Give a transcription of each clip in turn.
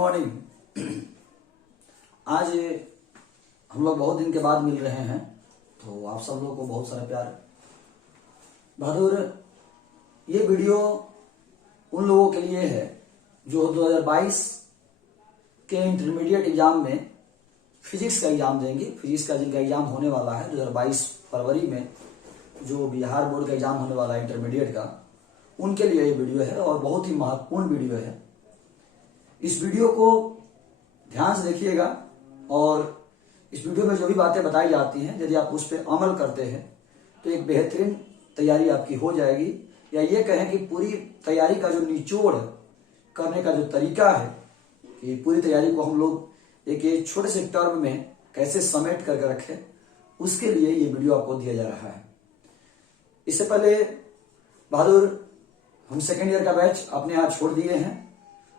Morning. आज हम लोग बहुत दिन के बाद मिल रहे हैं, तो आप सब लोगों को बहुत सारा प्यार। बहादुर, ये वीडियो उन लोगों के लिए है जो 2022 के इंटरमीडिएट एग्जाम में फिजिक्स का एग्जाम देंगे। फिजिक्स का जिनका एग्जाम होने वाला है 2022 फरवरी में, जो बिहार बोर्ड का एग्जाम होने वाला है इंटरमीडिएट का, उनके लिए ये वीडियो है और बहुत ही महत्वपूर्ण वीडियो है। इस वीडियो को ध्यान से देखिएगा और इस वीडियो में जो भी बातें बताई जाती हैं, यदि आप उस पर अमल करते हैं तो एक बेहतरीन तैयारी आपकी हो जाएगी। या ये कहें कि पूरी तैयारी का जो निचोड़ करने का जो तरीका है कि पूरी तैयारी को हम लोग एक छोटे से टर्म में कैसे समेट करके रखें, उसके लिए ये वीडियो आपको दिया जा रहा है। इससे पहले बहादुर, हम सेकेंड ईयर का बैच अपने यहाँ छोड़ दिए हैं,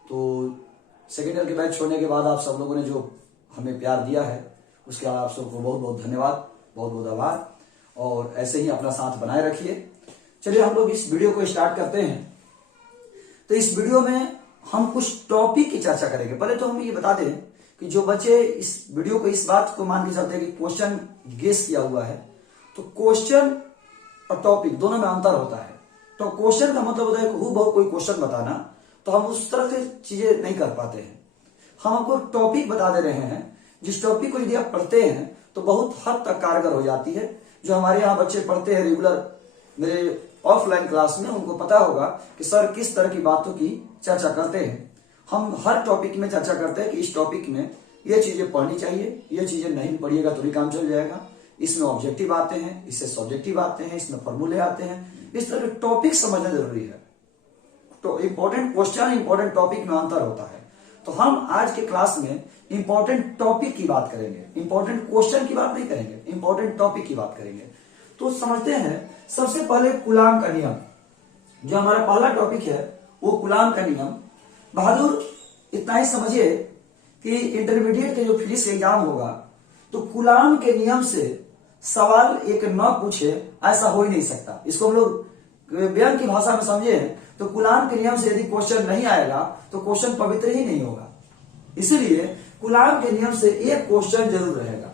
तो सेकेंड ईयर के बैच छोड़ने के बाद आप सब लोगों ने जो हमें प्यार दिया है उसके लिए आप सबको बहुत बहुत धन्यवाद, बहुत बहुत आभार, और ऐसे ही अपना साथ बनाए रखिए। चलिए हम लोग इस वीडियो को स्टार्ट करते हैं। तो इस वीडियो में हम कुछ टॉपिक की चर्चा करेंगे। पहले तो हम ये बता दें कि जो बच्चे इस वीडियो को इस बात को मान के चलते हैं कि क्वेश्चन गेस किया हुआ है, तो क्वेश्चन और टॉपिक दोनों में अंतर होता है। तो क्वेश्चन का मतलब होता है हूबहू कोई क्वेश्चन बताना, तो हम उस तरह से चीजें नहीं कर पाते हैं। हम आपको टॉपिक बता दे रहे हैं, जिस टॉपिक को यदि आप पढ़ते हैं तो बहुत हद तक कारगर हो जाती है। जो हमारे यहाँ बच्चे पढ़ते हैं रेगुलर मेरे ऑफलाइन क्लास में, उनको पता होगा कि सर किस तरह की बातों की चर्चा करते हैं। हम हर टॉपिक में चर्चा करते हैं कि इस टॉपिक में ये चीजें पढ़नी चाहिए, ये चीजें नहीं पढ़िएगा तो भी काम चल जाएगा। इसमें ऑब्जेक्टिव आते हैं, इससे सब्जेक्टिव आते हैं, इसमें फॉर्मूले आते हैं। इस तरह के टॉपिक समझना जरूरी है। तो इंपॉर्टेंट क्वेश्चन, इंपॉर्टेंट टॉपिक में अंतर होता है। तो हम आज के क्लास में इंपॉर्टेंट टॉपिक की बात करेंगे, इंपॉर्टेंट क्वेश्चन की बात नहीं करेंगे, इंपॉर्टेंट टॉपिक की बात करेंगे। तो समझते हैं सबसे पहले कूलाम का नियम। जो हमारा पहला टॉपिक है वो कूलाम का नियम। बहादुर, इतना ही समझिए कि इंटरमीडिएट के जो फिजिक्स एग्जाम होगा तो कूलाम के नियम से सवाल एक न पूछे ऐसा हो ही नहीं सकता। इसको हम लोग व्यंग की भाषा में समझे तो कूलाम के नियम से यदि क्वेश्चन नहीं आएगा तो क्वेश्चन पवित्र ही नहीं होगा। इसीलिए कूलाम के नियम से एक क्वेश्चन जरूर रहेगा।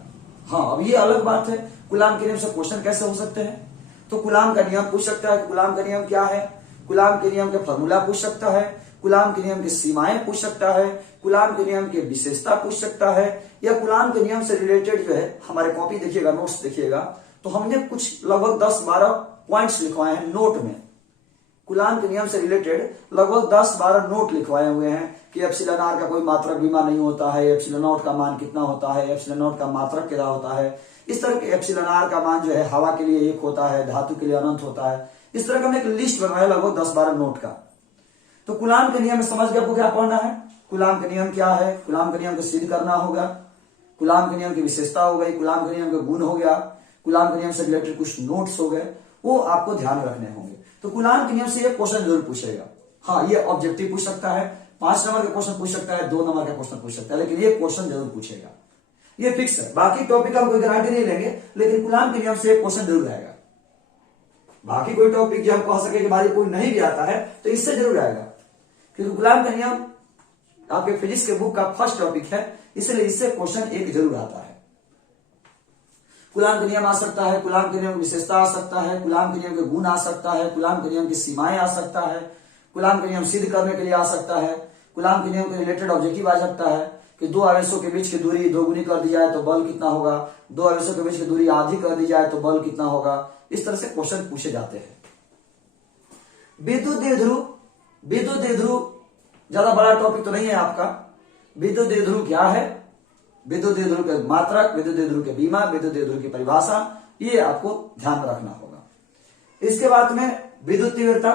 हाँ, अब ये अलग बात है कूलाम के नियम से क्वेश्चन कैसे हो सकते हैं। तो कूलाम का नियम पूछ सकता है, कूलाम का नियम क्या है, कूलाम के नियम के फॉर्मूला पूछ सकता है, कूलाम के नियम की सीमाएं पूछ सकता है, कूलाम के नियम की विशेषता पूछ सकता है, या कूलाम के नियम से रिलेटेड जो है, हमारे कॉपी देखिएगा, नोट्स देखिएगा, तो हमने कुछ लगभग 10-12 पॉइंट्स लिखवाए हैं नोट में। कूलाम के नियम से रिलेटेड लगभग 10-12 नोट लिखवाए हुए हैं कि एप्सिलॉन आर का कोई मात्रक बीमा नहीं होता है, एप्सिलॉन नॉट का मान कितना होता है, एप्सिलॉन नॉट का मात्रक क्या होता है। इस तरह के एप्सिलॉन आर का मान जो है हवा के लिए 1 होता है, धातु के लिए अनंत होता है। इस तरह का हमने एक लिस्ट बनाया लगभग 10-12 नोट का। तो कूलाम के नियम में समझ गए आपको क्या पढ़ना है। कूलाम के नियम क्या है, कूलाम के नियम को सिद्ध करना होगा, कूलाम के नियम की विशेषता हो गई, कूलाम के नियम का गुण हो गया, कूलाम के नियम से रिलेटेड कुछ नोट्स हो गए, वो आपको ध्यान रखने होंगे। तो कूलाम के नियम से ये क्वेश्चन जरूर पूछेगा। हाँ, ये ऑब्जेक्टिव पूछ सकता है, 5 नंबर का क्वेश्चन पूछ सकता है, 2 नंबर का क्वेश्चन पूछ सकता है, लेकिन ये क्वेश्चन जरूर पूछेगा, ये फिक्स है। बाकी टॉपिक का हम कोई गारंटी नहीं लेंगे, लेकिन कूलाम के नियम से एक क्वेश्चन जरूर आएगा। बाकी कोई टॉपिक जो हम कह सके कि भाई कोई नहीं भी आता है तो इससे जरूर आएगा, क्योंकि कूलाम का नियम आपके फिजिक्स के बुक का फर्स्ट टॉपिक है, इसलिए इससे क्वेश्चन एक जरूर आता है। कूलाम का नियम आ सकता है, कूलाम के नियम की विशेषता आ सकता है, कूलाम के नियम के गुण आ सकता है, कूलाम के नियम की सीमाएं आ सकता है, कूलाम के नियम सिद्ध करने के लिए आ सकता है, कूलाम के नियम के रिलेटेड ऑब्जेक्टिव आ सकता है कि 2 आवेशों के बीच की दूरी दोगुनी कर दी जाए तो बल कितना होगा, 2 आवेशों के बीच की दूरी आधी कर दी जाए तो बल कितना होगा। इस तरह से क्वेश्चन पूछे जाते हैं। विद्युत द्विध्रुव, विद्युत द्विध्रुव ज्यादा बड़ा टॉपिक तो नहीं है आपका। विद्युत द्विध्रुव क्या है, विद्युत द्विध्रुव के मात्रक, विद्युत द्विध्रुव के बीमा, विद्युत द्विध्रुव की परिभाषा, ये आपको ध्यान में रखना होगा। इसके बाद में विद्युत तीव्रता।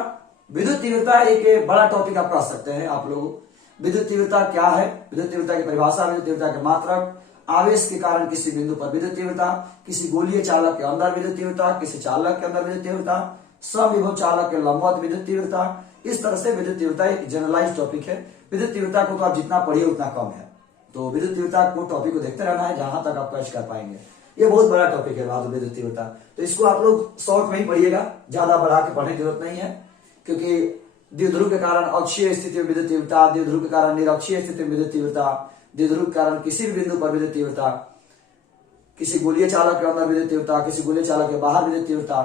विद्युत तीव्रता एक बड़ा टॉपिक आप कह सकते हैं आप लोग। विद्युत तीव्रता क्या है, विद्युत तीव्रता की परिभाषा, विद्युत तीव्रता के मात्रक, आवेश के कारण किसी बिंदु पर विद्युत तीव्रता, किसी गोलीय चालक के अंदर विद्युत तीव्रता, किसी चालक के अंदर विद्युत तीव्रता, समविभव चालक के लंबवत विद्युत तीव्रता। इस तरह से विद्युत तीव्रता एक जनरलाइज टॉपिक है। विद्युत तीव्रता को तो आप जितना पढ़िए उतना कम है, तो विद्युत तीव्रता को टॉपिक को देखते रहना है जहां तक आप कैच कर पाएंगे। ये बहुत बड़ा टॉपिक है बहादुर, विद्युत तीव्रता। तो इसको आप लोग शॉर्ट में ही पढ़िएगा, ज्यादा बढ़ा के पढ़ने की जरूरत नहीं है, क्योंकि द्विध्रुव के कारण अक्षीय स्थिति में विद्युत तीव्रता, द्विध्रुव के कारण निरक्षीय स्थिति में विद्युत तीव्रता, द्विध्रुव के कारण किसी भी बिंदु पर विद्युत तीव्रता, किसी गोलीय चालक के अंदर विद्युत तीव्रता, किसी गोलीय चालक के बाहर विद्युत तीव्रता,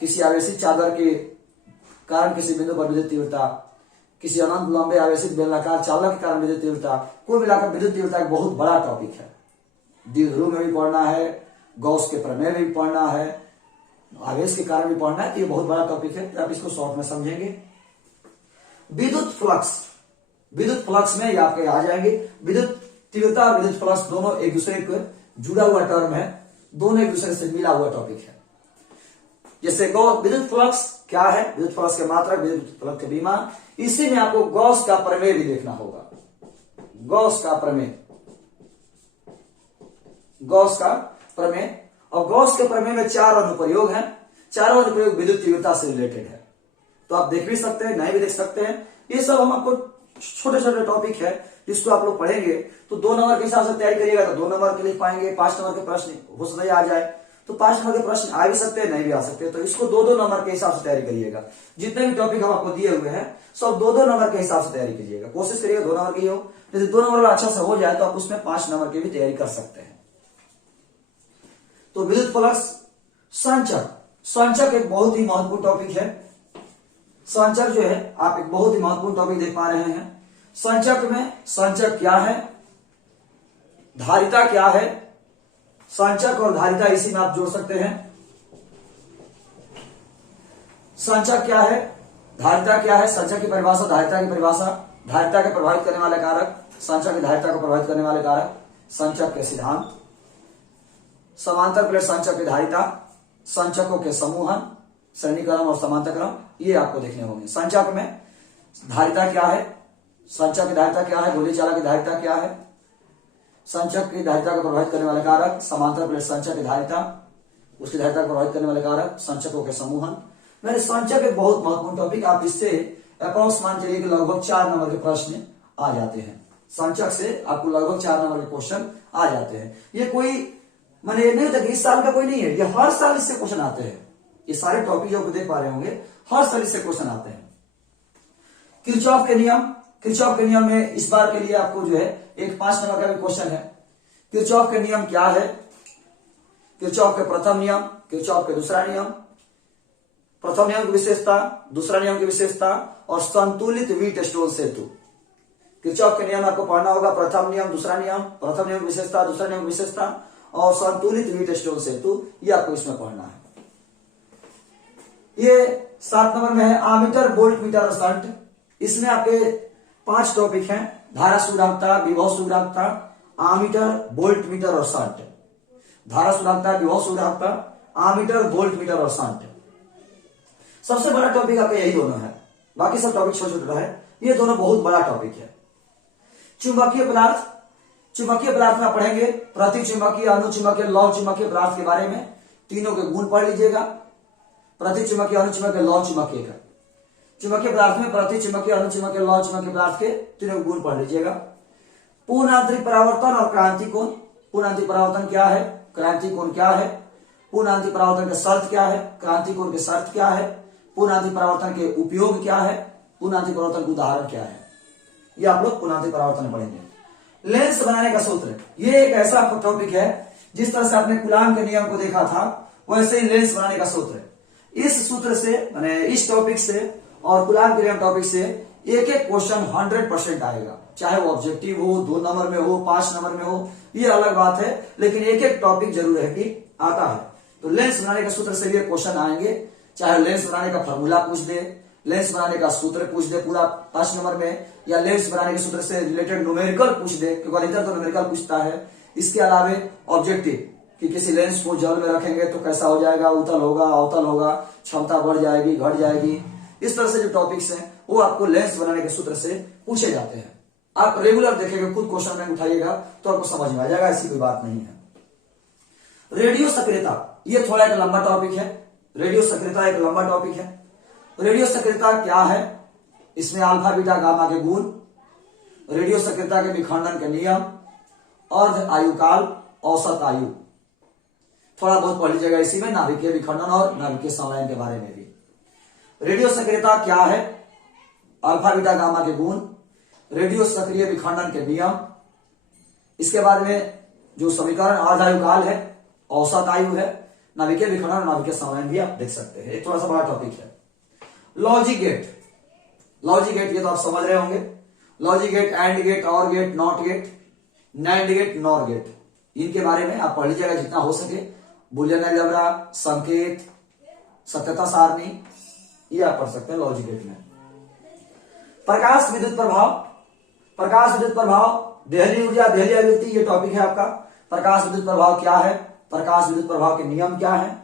किसी आवेशित चादर के कारण किसी बिंदु पर विद्युत तीव्रता, किसी अनंत लंबे आवेशित बेलनाकार चालक के कारण विद्युत तीव्रता। कुल मिलाकर विद्युत तीव्रता एक बहुत बड़ा टॉपिक है। द्विध्रुव में भी पढ़ना है, गॉस के प्रमेय में भी पढ़ना है, आवेश के कारण भी पढ़ना है, तो ये बहुत बड़ा टॉपिक है। तो आप इसको शॉर्ट में समझेंगे। विद्युत फ्लक्स, विद्युत फ्लक्स में ये आपके आ जाएंगे। विद्युत तीव्रता और विद्युत फ्लक्स दोनों एक दूसरे को जुड़ा हुआ टर्म है, दोनों एक दूसरे से मिला हुआ टॉपिक है। जैसे विद्युत फ्लक्स क्या है, विद्युत फ्लक्स के मात्रक, विद्युत फ्लक्स के विमान। इसी में आपको गॉस का प्रमेय भी देखना होगा। गॉस का प्रमेय, गॉस का प्रमेय। और गॉस के प्रमेय में 4 अनुप्रयोग हैं। चारों अनुप्रयोग विद्युत तीव्रता से रिलेटेड है। तो आप देख भी सकते हैं, नहीं भी देख सकते हैं। ये सब हम आपको छोटे छोटे टॉपिक है जिसको आप लोग पढ़ेंगे तो 2 नंबर के हिसाब से तैयारी करिएगा तो 2 नंबर के लिख पाएंगे। 5 नंबर के प्रश्न हो सकता है आ जाए तो 5 नंबर के प्रश्न आ भी सकते हैं, नहीं भी आ सकते। तो इसको 2-2 नंबर के हिसाब से तैयारी करिएगा। जितने भी टॉपिक हम आपको दिए हुए हैं सब 2-2 नंबर के हिसाब से तैयारी कीजिएगा। कोशिश करिएगा 2 नंबर की हो। यदि 2 नंबर वाला अच्छा से हो जाए तो आप उसमें 5 नंबर की भी तैयारी कर सकते हैं। तो विद्युत फ्लक्स, संचक, संचक एक बहुत ही महत्वपूर्ण टॉपिक है। संचक जो है आप एक बहुत ही महत्वपूर्ण टॉपिक देख पा रहे हैं। संचक में संचक क्या है, धारिता क्या है, संचक और धारिता इसी में आप जोड़ सकते हैं। संचक क्या है, धारिता क्या है, संचक की परिभाषा, धारिता की परिभाषा। धारिता के प्रभावित करने वाले कारक, संचक की धारिता को प्रभावित करने वाले कारक, संचक के सिद्धांत, समांतर प्लेट संचक की धारिता, संचकों के समूहन, श्रेणी क्रम और समांतर क्रम, ये आपको देखने होंगे। संचक में धारिता क्या है, संचक की धारिता क्या है, गोलीय चालक की धारिता क्या है, संचक की धारिता को प्रभावित करने वाले कारक, समांतर प्लेट संचक की धारिता, उसकी धारिता को प्रभावित करने वाले कारक, संचकों के समूहन। मैंने संचक एक बहुत महत्वपूर्ण टॉपिक, आप इससे अप्रोक्स मान चलिए कि लगभग 4 नंबर के प्रश्न आ जाते हैं। संचक से आपको लगभग 4 नंबर के क्वेश्चन आ जाते हैं। ये कोई मैंने नहीं होता कि इस साल का कोई नहीं है, ये हर साल इससे क्वेश्चन आते हैं। ये सारे टॉपिक जो आप देख पा रहे होंगे हर साल इससे क्वेश्चन आते हैं। किरचॉफ के नियम, किरचॉफ के नियम में इस बार के लिए आपको जो है एक 5 नंबर का भी क्वेश्चन है। किरचॉफ के नियम क्या है, किरचॉफ के प्रथम नियम, किरचॉफ के दूसरा नियम, प्रथम नियम की विशेषता, दूसरा नियम की विशेषता और संतुलित व्हीटस्टोन सेतु। किरचॉफ के नियम आपको पढ़ना होगा, प्रथम नियम, दूसरा नियम, प्रथम नियम की विशेषता, दूसरा नियम की विशेषता और संतुलित व्हीटस्टोन सेतु, ये आपको इसमें पढ़ना है। ये 7 नंबर में है आमीटर, वोल्ट मीटर और शंट। इसमें आपके 5 टॉपिक हैं, धारा सुग्राहकता, विभव सुग्राहकता, आमीटर, वोल्ट मीटर और शंट। धारा सुग्राहकता, विभव सुग्राहकता, आमीटर, वोल्ट मीटर और शंट। सबसे बड़ा टॉपिक आपका यही दोनों है, बाकी सब टॉपिक छोटे छोटे है, ये दोनों बहुत बड़ा टॉपिक है। चुंबकीय पदार्थ, चुंबकीय पदार्थ में पढ़ेंगे प्रति चुंबकीय, अनुचुंबकीय, लौह चुंबकीय पदार्थ के बारे में। तीनों के गुण पढ़ लीजिएगा, प्रति चुंबकीय, अनुचुंबकीय, लौह चुंबकीय का। चुंबकीय पदार्थ में प्रति चुंबकीय, अनुचुंबकीय, लौह चुंबकीय पदार्थ के तीनों गुण पढ़ लीजिएगा। पूर्ण आंतरिक परावर्तन और क्रांति कोण। पूर्ण आंतरिक परावर्तन क्या है, क्रांति कोण क्या है, पूर्ण आंतरिक परावर्तन का शर्त क्या है, क्रांति कोण की शर्त क्या है, पूर्ण आंतरिक परावर्तन के उपयोग क्या है, पूर्ण आंतरिक परावर्तन का उदाहरण क्या है, ये आप लोग पूर्ण आंतरिक परावर्तन में पढ़ेंगे। लेंस बनाने का सूत्र, ये एक ऐसा टॉपिक है जिस तरह से आपने कूलाम के नियम को देखा था वैसे ही लेंस बनाने का सूत्र है। इस सूत्र से माने इस टॉपिक से और कूलाम के नियम टॉपिक से एक एक क्वेश्चन 100% आएगा, चाहे वो ऑब्जेक्टिव हो, 2 नंबर में हो, 5 नंबर में हो, ये अलग बात है, लेकिन एक एक टॉपिक जरूर है कि आता है। तो लेंस बनाने का सूत्र से भी क्वेश्चन आएंगे, चाहे लेंस बनाने का फॉर्मूला पूछ दे, लेंस बनाने का सूत्र पूछ दे पूरा 5 नंबर में, या लेंस बनाने के सूत्र से रिलेटेड न्यूमेरिकल पूछ दे, क्योंकि अधिकतर तो न्यूमेरिकल पूछता है। इसके अलावे ऑब्जेक्टिव कि किसी लेंस को जल में रखेंगे तो कैसा हो जाएगा, उतल होगा, अवतल होगा, क्षमता बढ़ जाएगी, घट जाएगी, इस तरह से जो टॉपिक्स हैं वो आपको लेंस बनाने के सूत्र से पूछे जाते हैं। आप रेगुलर देखेंगे, खुद क्वेश्चन बैंक उठाइएगा तो आपको समझ में आ जाएगा, ऐसी कोई बात नहीं है। रेडियो सक्रियता, ये थोड़ा एक लंबा टॉपिक है। रेडियो सक्रियता एक लंबा टॉपिक है। रेडियो सक्रियता क्या है, इसमें अल्फा बीटा गामा के गुण, रेडियो सक्रियता के विखंडन के नियम, अर्ध आयुकाल, औसत आयु, थोड़ा बहुत पढ़ लीजिएगा इसी में, नाभिकीय विखंडन और नाभिकीय संलयन के बारे में भी। रेडियो सक्रियता क्या है, अल्फा बीटा गामा के गुण, रेडियो सक्रिय विखंडन के नियम, इसके बाद में जो समीकरण अर्धायु काल है, औसत आयु है, नाभिकीय विखंडन और नाभिकीय संवहन भी आप देख सकते हैं। एक थोड़ा सा बड़ा टॉपिक है। लॉजिक गेट, लॉजिक गेट ये तो आप समझ रहे होंगे। Logic gate, and gate, or gate, not gate, nand gate, nor gate, इनके बारे में आप पढ़ लीजिएगा जितना हो सके। बुलियन अलजेब्रा, संकेत, सत्यता सारणी, ये आप पढ़ सकते हैं लॉजिक गेट में। प्रकाश विद्युत प्रभाव, प्रकाश विद्युत प्रभाव, देहली ऊर्जा, देहली आवृत्ति, ये टॉपिक है आपका। प्रकाश विद्युत प्रभाव क्या है, प्रकाश विद्युत प्रभाव के नियम क्या है,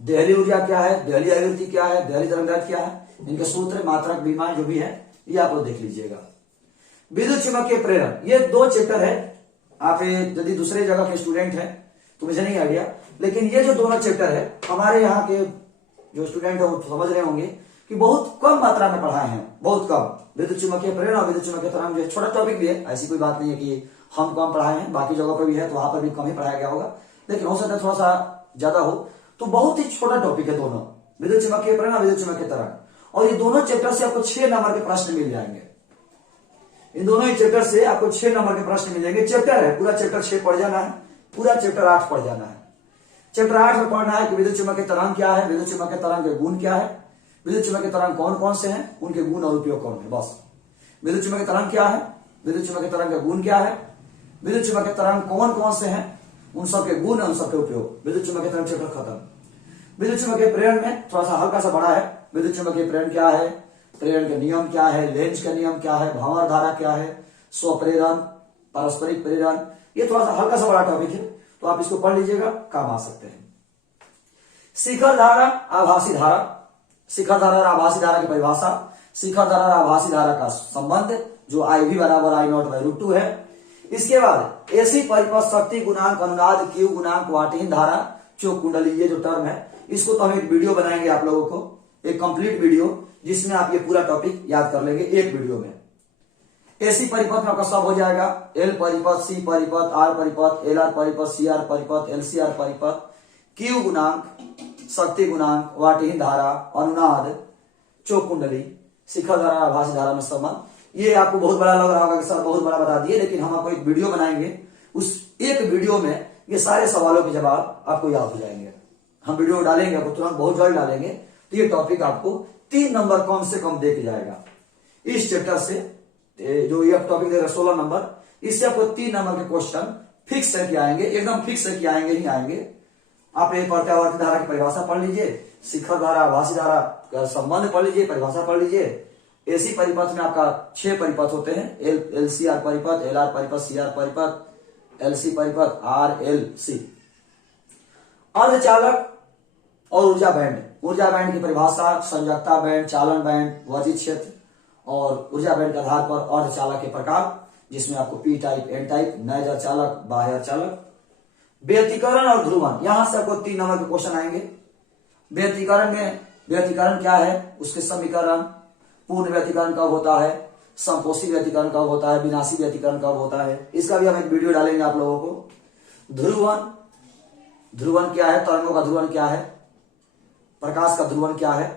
देहली ऊर्जा क्या है, देहली आवृत्ति क्या है, देहली तरंगदैर्घ्य क्या है, इनके सूत्र, मात्रक, बीमाएं जो भी है ये आप लोग देख लीजिएगा। विद्युत चुम्बकीय प्रेरण, ये 2 चैप्टर है। आप यदि दूसरे जगह के स्टूडेंट हैं तो मुझे नहीं आइडिया, लेकिन ये जो दोनों चैप्टर है हमारे यहाँ के जो स्टूडेंट है वो समझ रहे होंगे कि बहुत कम मात्रा में पढ़ाए हैं, बहुत कम। विद्युत चुम्बकीय प्रेरण और विद्युत चुम्बकीय तरंग जो छोटा टॉपिक भी है, ऐसी कोई बात नहीं है कि हम कम पढ़ाए हैं, बाकी जगह पर भी है तो वहां पर भी कम ही पढ़ाया गया होगा, लेकिन हो सकता है थोड़ा सा ज्यादा हो। तो बहुत ही छोटा टॉपिक है दोनों, विद्युत चुम्बकीय प्रेरण और विद्युत चुम्बकीय तरंग, और ये दोनों चैप्टर से आपको 6 नंबर के प्रश्न मिल जाएंगे। इन दोनों ही चैप्टर से आपको 6 नंबर के प्रश्न मिल जाएंगे। चैप्टर है पूरा, चैप्टर 6 पढ़ जाना है, पूरा चैप्टर 8 पढ़ जाना है। चैप्टर 8 में पढ़ना है कि विद्युत चुम्बकीय तरंग क्या है, विद्युत चुम्बकीय तरंग के गुण क्या है, विद्युत चुम्बकीय तरंग कौन कौन से हैं, उनके गुण और उपयोग कौन है, बस। विद्युत चुम्बकीय तरंग क्या है, विद्युत चुम्बकीय तरंग के गुण क्या है, विद्युत चुम्बकीय तरंग कौन कौन से हैं, उन सबके गुण, उन सबके उपयोग। विद्युत चुम्बकीय तरंग चैप्टर खत्म। विद्युत चुम्बकीय प्रेरण में थोड़ा सा हल्का सा बड़ा है। विद्युत चुम्बकीय प्रेरण क्या है, प्रेरण के नियम क्या है, लेंज का नियम क्या है, भंवर धारा क्या है, स्वप्रेरण, पारस्परिक प्रेरण, ये थोड़ा सा हल्का सा बड़ा टॉपिक है, तो आप इसको पढ़ लीजिएगा, काम आ सकते हैं। शिखर धारा, आभासी धारा, शिखर धारा और आभासी धारा की परिभाषा, शिखर धारा और आभासी धारा का संबंध जो IV बराबर I0/√2 है। इसके बाद एसी परिपथ, शक्ति गुणांक, अनुनाद, क्यू गुणांक, वाटहीन धारा, चोक कुंडली, ये जो टर्म है इसको तो हम एक वीडियो बनाएंगे आप लोगों को, एक कंप्लीट वीडियो, जिसमें आप ये पूरा टॉपिक याद कर लेंगे एक वीडियो में। एसी परिपथ में आपका सब हो जाएगा, एल परिपथ, सी परिपथ, आर परिपथ, LR परिपथ, CR परिपथ, LCR परिपथ, क्यू गुणांक, शक्ति गुणांक, वाटहीन धारा, अनुनाद, चोक कुंडली, शिखर धारा, आभासी धारा में संबंध। ये आपको बहुत बड़ा लग रहा होगा कि सर बहुत बड़ा बता दिए, लेकिन हम आपको एक वीडियो बनाएंगे, उस एक वीडियो में ये सारे सवालों के जवाब आपको याद हो जाएंगे। हम वीडियो डालेंगे, आपको तुरंत बहुत जल्द डालेंगे, तो ये टॉपिक आपको 3 नंबर कम से कम दे के जाएगा इस चैप्टर से। जो ये टॉपिक देगा 16 नंबर, इससे आपको 3 नंबर के क्वेश्चन फिक्स है कि आएंगे, एकदम फिक्स है कि आएंगे ही आएंगे। आप ये प्रत्यावर्ती धारा की परिभाषा पढ़ लीजिए, शिखर धारा, आभासी धारा का संबंध पढ़ लीजिए, परिभाषा पढ़ लीजिए। एसी परिपथ में आपका 6 परिपथ होते हैं, LCR परिपथ, LR परिपथ, CR परिपथ, LC परिपथ, RLC। अर्धचालक और ऊर्जा बैंड, ऊर्जा बैंड की परिभाषा, संयोजकता बैंड, चालन बैंड, वर्जित क्षेत्र, और ऊर्जा बैंड के आधार पर अर्धचालक के प्रकार, जिसमें आपको P टाइप, N टाइप, नैज अर्धचालक, बाह्य अर्धचालक। व्यतिकरण और ध्रुवन, यहां से आपको 3 नंबर के क्वेश्चन आएंगे। व्यतिकरण में, व्यतिकरण क्या है, उसके समीकरण, पूर्ण व्यतिकरण कब होता है, संपोषी व्यतिकरण कब होता है, विनाशी व्यतिकरण कब होता है, इसका भी हम एक वीडियो डालेंगे आप लोगों को। ध्रुवन, ध्रुवन क्या है, तरंगों का ध्रुवन क्या है, प्रकाश का ध्रुवन क्या है,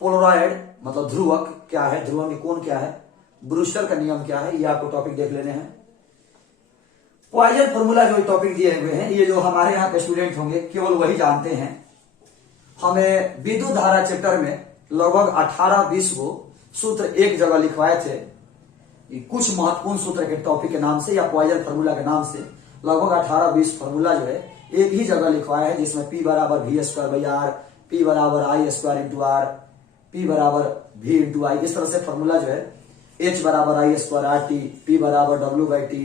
पोलराइड मतलब ध्रुवक क्या है, ध्रुवन की कोण क्या है, ब्रूस्टर का नियम क्या है, ये आपको टॉपिक देख लेने हैं। पॉइजन फॉर्मूला जो टॉपिक दिए हुए हैं, ये जो हमारे यहाँ के स्टूडेंट होंगे केवल वही जानते हैं। हमें विद्युत धारा चैप्टर में लगभग 18-20 को सूत्र एक जगह लिखवाए थे, कुछ महत्वपूर्ण सूत्र के टॉपिक के नाम से या पॉइजन फॉर्मूला के नाम से लगभग 18-20 फॉर्मूला जो है एक ही जगह लिखवाया है, जिसमें P बराबर V²/R, P बराबर I²/R, P बराबर V×I, इस तरह से फॉर्मूला जो है, H बराबर I²RT, P बराबर W/T,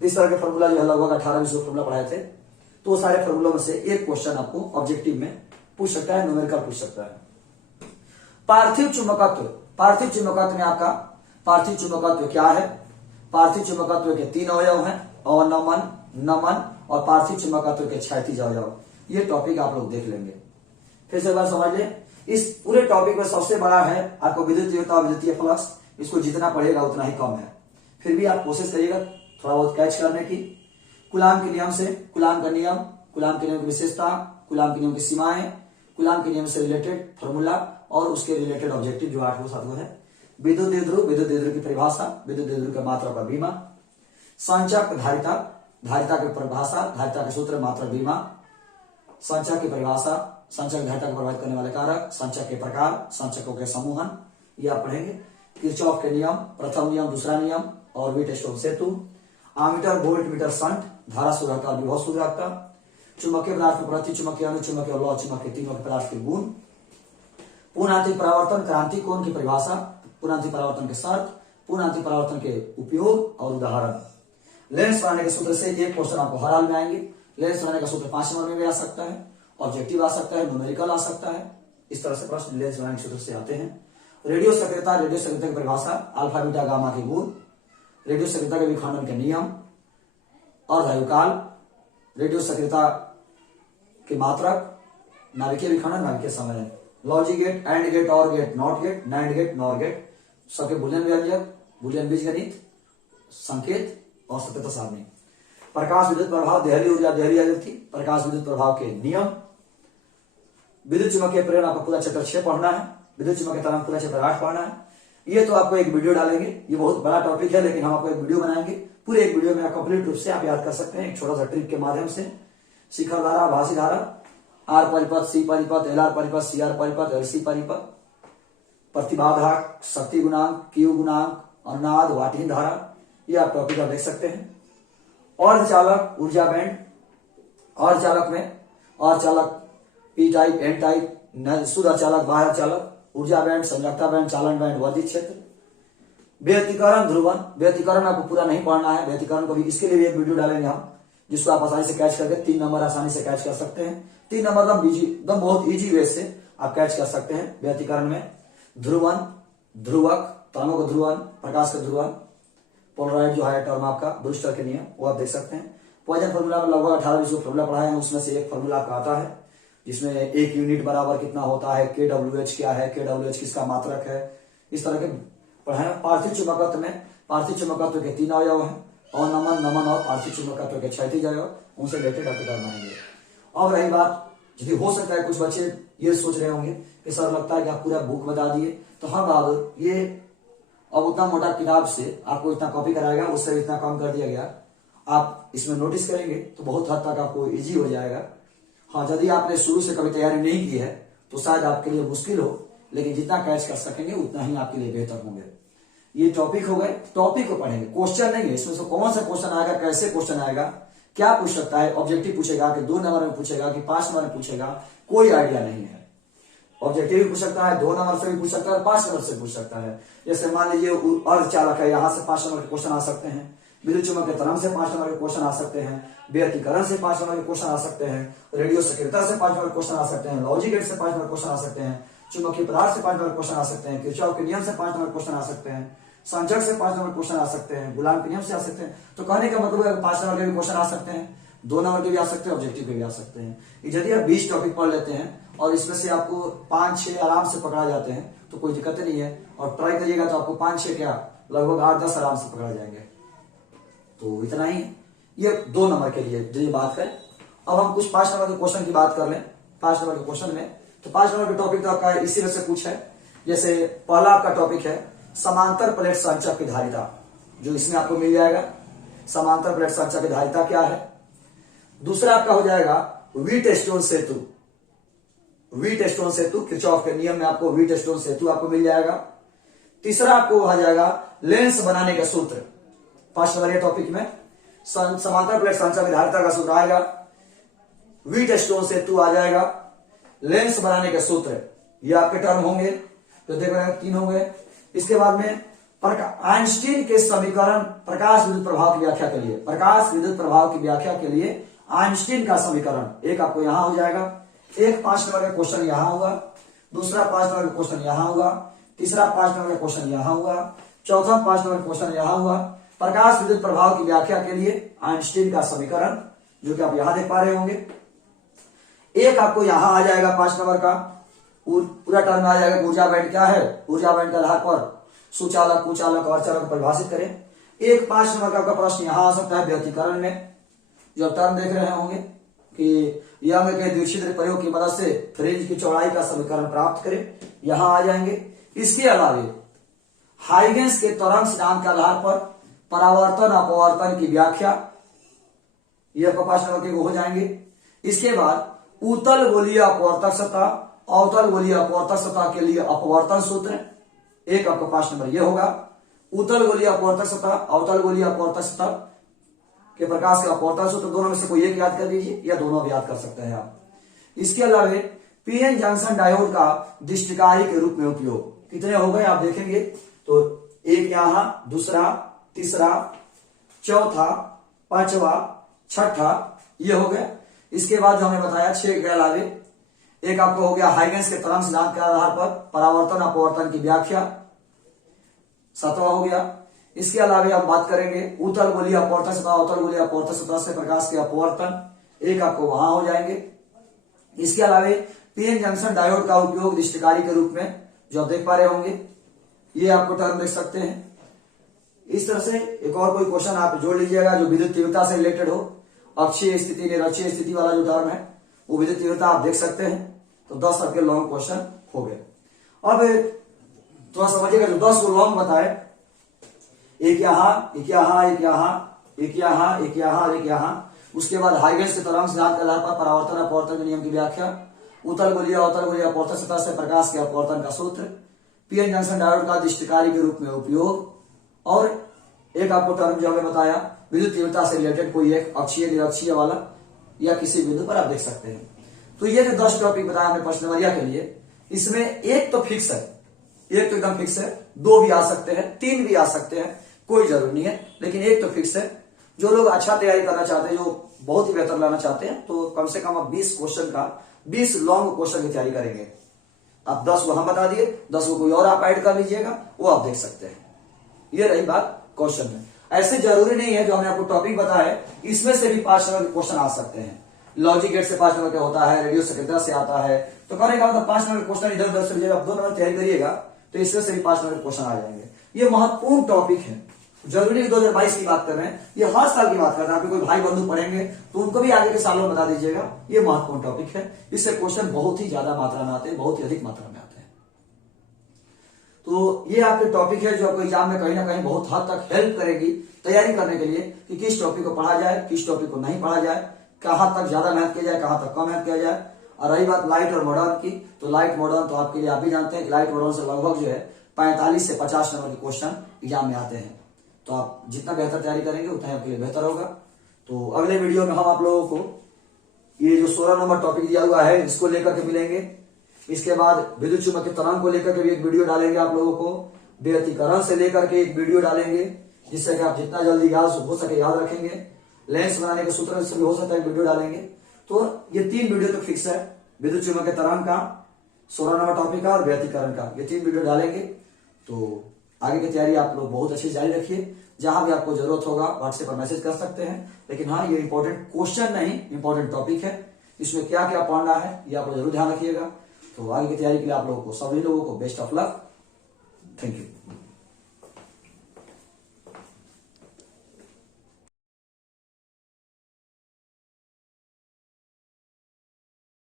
इस तरह के फॉर्मूला जो है लगभग 18-20 फॉर्मूला पढ़ाए थे। तो वो सारे फॉर्मूला में से एक क्वेश्चन आपको ऑब्जेक्टिव में पूछ सकता है, न्यूमेरिकल पूछ सकता है। पार्थिव चुंबकत्व, पार्थिव चुंबकत्व में आपका पार्थिव चुंबकत्व क्या है, पार्थिव चुंबकत्व के 3 अवयव हैं, अवनमन, नमन और पार्थिव चुंबकत्व के क्षैतिज अवयव। ये टॉपिक आप लोग देख लेंगे, फिर से एक बार समझ लें। इस पूरे टॉपिक में सबसे बड़ा है आपको विद्युत तीव्रता और विद्युतीय फ्लक्स, इसको जितना पढ़ेगा उतना ही कम है, फिर भी आप कोशिश करिएगा थोड़ा बहुत कैच करने की। कूलाम के नियम से, कूलाम का नियम, कूलाम के नियम की विशेषता, कूलाम के नियम की सीमाएं, कूलाम के नियम से रिलेटेड फॉर्मूला और उसके रिलेटेड ऑब्जेक्टिव जो 8 वो 7 है, विद्युत द्विध्रुव की परिभाषा, विद्युत द्विध्रुव की मात्रा का बीमा, संचक धारिता, धारिता की परिभाषा, धारिता के सूत्र, मात्रा, बीमा, संचक की परिभाषा, संचक धारिता को प्रभावित करने वाले कारक, संचक के प्रकार, संचकों के समूहन, ये आप पढ़ेंगे। किरचॉफ के नियम, प्रथम नियम, दूसरा नियम और व्हीटस्टोन सेतु, आमीटर, वोल्ट मीटर, संट, धारा सुधारता और विभव सुधारता, चुंबकीय पदार्थ में प्रति चुंबकीय, अनुचुंबकीय और लौह चुंबकीय तीनों के पदार्थ के गुण, पूर्णांतिक परावर्तन, क्रांतिक कोण की परिभाषा, पूर्णांतिक परावर्तन के शर्त, पूर्णांतिक परावर्तन के उपयोग और उदाहरण। लेंस बनाने के सूत्र से एक क्वेश्चन आपको हर हाल में आएंगे। लेंस बनाने का सूत्र 5 नंबर में भी आ सकता है, ऑब्जेक्टिव आ सकता है, न्यूमेरिकल आ सकता है। इस तरह से प्रश्न लेंस बनाने के सूत्र से आते हैं। रेडियो सक्रियता, रेडियो सक्रियता की परिभाषा, अल्फा बीटा गामा के गुण, रेडियो सक्रियता के विखंडन के नियम, अर्धआयुकाल, रेडियो सक्रियता के मात्रक, नाभिकीय विखंडन, नाभिकीय समय, logic gate, and gate, or gate, not gate, nand gate, nor gate, सबके बुलियन व्यंजक, बुलियन बीजगणित, संकेत और सत्यता सारणी, प्रकाश विद्युत प्रभाव, देहरी ऊर्जा, देहरी आवृत्ति, प्रकाश विद्युत प्रभाव के नियम, विद्युत चुम्बकीय प्रेरण आपको पूरा चैप्टर 6 पढ़ना है, विद्युत चुम्बकीय तरंग पूरा चैप्टर 8 पढ़ना है। ये तो आपको एक वीडियो डालेंगे, ये बहुत बड़ा टॉपिक है, लेकिन हम आपको एक वीडियो बनाएंगे, पूरे एक वीडियो में आप कंप्लीट रूप से आप याद कर सकते हैं, एक छोटा सा ट्रिक के माध्यम से। शिखर धारा, भाषी धारा, आर परिपथ, सी परिपथ, एल आर परिपथ, सी आर परिपथ, एल सी परिपथ, प्रतिबाधा, शक्ति गुणांक, क्यू गुणांक, अनुनाद, वाटिन धारा, ये आप टॉपिक आप देख सकते हैं। अर्धचालक, ऊर्जा बैंड, अर्धचालक में अर्धचालक पी टाइप, एन टाइप, शुद्ध चालक, बाह्य चालक, ऊर्जा बैंड, संयोजकता बैंड, चालन बैंड, वर्धित क्षेत्र, व्यतिकरण, ध्रुवन। व्यतिकरण आपको पूरा नहीं पढ़ना है, व्यतिकरण को भी इसके लिए भी एक वीडियो डालेंगे हम, जिसको आप आसानी से कैच करके 3 नंबर आसानी से कैच कर सकते हैं। 3 नंबर एकदम बहुत इजी वे से आप कैच कर सकते हैं। व्यतिकरण में ध्रुवन, ध्रुवक, तारों का ध्रुवन, प्रकाश का ध्रुवन, पोलराइड जो है टर्म आपका, ब्रूस्टर के नियम, वो आप देख सकते हैं। पॉइजन फॉर्मूला में लगभग 18-20 फॉर्मूला पढ़ाए हैं, उसमें से एक फॉर्मूला आपका आता है जिसमें एक यूनिट बराबर कितना होता है, KWH क्या है, KWH किसका मात्रक है, इस तरह के पढ़ाए। पार्थिव चुंबकत्व में पार्थिव चुंबकत्व के 3 अवयव हैं, अवनमन, नमन और पार्थिव चुंबकत्व के क्षैतिज अवयव, उनसे रिलेटेड आपके टर्म आएंगे। अब रही बात, यदि हो सकता है कुछ बच्चे ये सोच रहे होंगे कि सर लगता है कि आप पूरा बुक बता दिए, तो हाँ बहादुर, ये अब उतना मोटा किताब से आपको इतना कॉपी कराएगा, उससे इतना कम कर दिया गया, आप इसमें नोटिस करेंगे तो बहुत हद तक आपको इजी हो जाएगा। हाँ, यदि आपने शुरू से कभी तैयारी नहीं की है तो शायद आपके लिए मुश्किल हो, लेकिन जितना कैच कर सकेंगे उतना ही आपके लिए बेहतर होंगे। ये टॉपिक हो गए, टॉपिक को पढ़ेंगे, क्वेश्चन नहीं है इसमें से कौन सा क्वेश्चन आएगा, कैसे क्वेश्चन आएगा, क्या पूछ सकता है, ऑब्जेक्टिव पूछेगा कि 2 नंबर में पूछेगा कि 5 नंबर में पूछेगा, कोई आइडिया नहीं है। ऑब्जेक्टिव भी पूछ सकता है, 2 नंबर से भी पूछ सकता है, 5 नंबर से पूछ सकता है। जैसे मान लीजिए अर्धचालक है, यहाँ से 5 नंबर के क्वेश्चन आ सकते हैं, विद्युत चुम्बकीय तरंग से 5 नंबर के क्वेश्चन आ सकते हैं, व्यतिकरण से 5 नंबर के क्वेश्चन आ सकते हैं, रेडियो सक्रियता से 5 नंबर के क्वेश्चन आ सकते हैं, लॉजिक गेट से 5 नंबर के क्वेश्चन आ सकते हैं, चुंबकीय पदार्थ से 5 नंबर के क्वेश्चन आ सकते हैं, किरचॉफ के नियम से 5 नंबर के क्वेश्चन आ सकते हैं, संचक से 5 नंबर के क्वेश्चन आ सकते हैं, गुलाम के नियम से आ सकते हैं। तो कहने का मतलब है 5 नंबर के भी क्वेश्चन आ सकते हैं, 2 नंबर के भी आ सकते हैं, ऑब्जेक्टिव के भी आ सकते हैं। यदि आप 20 टॉपिक पढ़ लेते हैं और इसमें से आपको 5-6 आराम से पकड़ा जाते हैं तो कोई दिक्कत नहीं है, और ट्राई करिएगा तो आपको 5-6 क्या लगभग 8-10 आराम से पकड़ा जाएंगे। तो इतना ही है ये 2 नंबर के लिए जो ये बात करें। अब हम कुछ 5 नंबर के क्वेश्चन की बात कर लें। 5 नंबर के क्वेश्चन में तो 5 नंबर के टॉपिक तो आपका इसी तरह से कुछ है। जैसे पहला आपका टॉपिक है समांतर प्लेट संचक की धारिता, जो इसमें आपको मिल जाएगा। समांतर प्लेट संचक की धारिता क्या है। दूसरा आपका हो जाएगा व्हीटस्टोन सेतु। व्हीटस्टोन सेतु, किरचॉफ के नियम में आपको व्हीटस्टोन सेतु आपको मिल जाएगा। तीसरा आपको आ जाएगा लेंस बनाने का सूत्र। 5 नंबर के टॉपिक में समांतर प्लेट संचक की धारिता का सूत्र आएगा, व्हीटस्टोन सेतु आ जाएगा, लेंस बनाने के सूत्र, ये आपके टर्म होंगे जो देख रहे हैं 3 होंगे। इसके बाद में आइंस्टीन के समीकरण प्रकाश विद्युत प्रभाव की व्याख्या के लिए, प्रकाश विद्युत प्रभाव की व्याख्या के लिए आइंस्टीन का समीकरण एक आपको यहां हो जाएगा। एक 5 नंबर का क्वेश्चन यहां होगा, दूसरा 5 नंबर का क्वेश्चन यहां होगा, तीसरा 5 नंबर का क्वेश्चन यहां होगा, चौथा 5 नंबर का क्वेश्चन यहां होगा। प्रकाश विद्युत प्रभाव की व्याख्या के लिए आइंस्टीन का समीकरण जो कि आप यहां देख पा रहे होंगे। एक आपको यहां आ जाएगा 5 नंबर का पूरा टर्म आ जाएगा, ऊर्जा बैंड क्या है, ऊर्जा बैंड के आधार पर सुचालक, कुचालक और चालक को परिभाषित करें। एक 5 नंबर का प्रश्न यहां आ सकता है व्यतिकरण में, जो टर्म देख रहे होंगे कि यंग के द्विच्छिद्र प्रयोग की मदद से फ्रिंज की चौड़ाई का समीकरण प्राप्त करें, यहां आ जाएंगे। इसके अलावे हाइगेंस के तरंग सिद्धांत के आधार पर परावर्तन अपवर्तन की व्याख्या, ये आपका 5 नंबर के हो जाएंगे। इसके बाद उत्तल गोलीय अपवर्तक सतह, अवतल गोलीय अपवर्तक सतह के लिए अपवर्तन सूत्र, एक आपका 5 नंबर ये होगा। उत्तल गोलीय अपवर्तक सतह, अवतल गोलीय अपवर्तक सतह के प्रकाश के अपवर्तन सूत्र, दोनों में से कोई एक याद कर लीजिए या दोनों भी याद कर सकते हैं आप। इसके अलावा पीएन जंक्शन डायोड का दृष्टिकारी के रूप में उपयोग, कितने हो गए आप देखेंगे तो एक यहां, दूसरा, तीसरा, चौथा, पांचवा, छठा, ये हो गया। इसके बाद जो हमने बताया 6 के अलावे एक आपको हो गया हाइगेंस के तरंग सिद्धांत के आधार पर परावर्तन अपवर्तन की व्याख्या, 7वां हो गया। इसके अलावा हम बात करेंगे उत्तल गोलीय अपवर्तक सतह, अवतल गोलीय अपवर्तक सतह से प्रकाश के अपवर्तन, एक आपको वहां हो जाएंगे। इसके अलावा पीएन जंक्शन डायोड का उपयोग दृष्टिकारी के रूप में जो आप देख पा रहे होंगे, ये आपको टर्म देख सकते हैं। इस तरह से एक और कोई क्वेश्चन आप जोड़ लीजिएगा जो विद्युत तीव्रता से रिलेटेड हो, अक्षीय स्थिति निरक्षीय स्थिति वाला जो टर्म है वो विद्युत तीव्रता आप देख सकते हैं। तो 10 आपके लॉन्ग क्वेश्चन हो गए। अब थोड़ा समझिएगा, जो 10 को लॉन्ग बताए, एक यहां, एक यहां, एक यहां, एक यहां, एक यहां, एक यहां। उसके बाद हाइगेंस के तरंग सिद्धांत के आधार पर परावर्तन अपवर्तन के नियम की व्याख्या, उत्तल गोलीय अवतल गोलीय अपवर्तक सतह से प्रकाश के अपवर्तन का सूत्र, पीएन जंक्शन डायोड का दृष्टिकारी के रूप में उपयोग, और एक आपको टर्म जो हमें बताया विद्युत तीव्रता से रिलेटेड कोई एक अक्षीय निरक्षीय वाला या किसी बिंदु पर आप देख सकते हैं। तो ये जो 10 टॉपिक बताया हमने प्रश्न नंबरिया के लिए, इसमें एक तो फिक्स है, एक तो एकदम फिक्स है, 2 भी आ सकते हैं, 3 भी आ सकते हैं, कोई जरूरी नहीं है, लेकिन एक तो फिक्स है। जो लोग अच्छा तैयारी करना चाहते हैं, जो बहुत ही बेहतर लाना चाहते हैं, तो कम से कम आप 20 क्वेश्चन का 20 लॉन्ग क्वेश्चन की तैयारी करेंगे। आप 10 को हम बता दिए, 10 को कोई और आप ऐड कर लीजिएगा, वो आप देख सकते हैं। ये रही बात क्वेश्चन में। ऐसे जरूरी नहीं है जो हमने आपको टॉपिक बताया इसमें से भी 5 नंबर के क्वेश्चन आ सकते हैं। लॉजिक गेट से 5 नंबर का होता है, रेडियो सेकेंडर से आता है, तो करने का मतलब 5 नंबर के क्वेश्चन इधर उधर से आप 2 नंबर तैयारी करिएगा तो इसमें से भी 5 नंबर के क्वेश्चन आ जाएंगे। ये महत्वपूर्ण टॉपिक है, जरूरी 2022 की बात कर रहे हैं, ये हर साल की बात कर रहे हैं। आपके कोई भाई बंधु पढ़ेंगे तो उनको भी आगे के सालों में बता दीजिएगा, ये महत्वपूर्ण टॉपिक है। इससे क्वेश्चन बहुत ही ज्यादा मात्रा में आते हैं, बहुत ही अधिक मात्रा में आते हैं। तो ये आपके टॉपिक है जो आपको एग्जाम में कहीं ना कहीं बहुत हद तक हेल्प करेगी तैयारी करने के लिए कि किस टॉपिक को पढ़ा जाए, किस टॉपिक को नहीं पढ़ा जाए, कहां तक ज्यादा मेहनत किया जाए, कहां तक कम मेहनत किया जाए। और रही बात लाइट और मॉडर्न की, तो लाइट मॉडर्न तो आपके लिए आप भी जानते हैं कि लाइट मॉडर्न से लगभग जो है 45 से 50 नंबर के क्वेश्चन एग्जाम में आते हैं। तो आप जितना बेहतर तैयारी करेंगे उतना आपके लिए बेहतर होगा। तो अगले वीडियो में हम आप लोगों को ये जो 16 नंबर टॉपिक दिया हुआ है इसको लेकर के मिलेंगे। इसके बाद विद्युत चुम्बकीय तरंग को लेकर के भी एक वीडियो डालेंगे आप लोगों को, व्यतिकरण से लेकर के एक वीडियो डालेंगे जिससे कि आप जितना जल्दी याद हो सके याद रखेंगे। लेंस बनाने के सूत्र से भी हो सकता है वीडियो डालेंगे। तो ये 3 वीडियो तो फिक्स है, विद्युत चुम्बकीय तरंग का, 16 नंबर टॉपिक का और व्यतिकरण का, ये 3 वीडियो डालेंगे। तो आगे की तैयारी आप लोग बहुत अच्छी जारी रखिए। जहां भी आपको जरूरत होगा व्हाट्सएप पर मैसेज कर सकते हैं। लेकिन हाँ, ये इंपॉर्टेंट क्वेश्चन नहीं, इंपॉर्टेंट टॉपिक है, इसमें क्या क्या पढ़ना है ये आप लोग जरूर ध्यान रखिएगा। तो आगे की तैयारी के लिए आप लोगों को, सभी लोगों को best of luck. Thank you.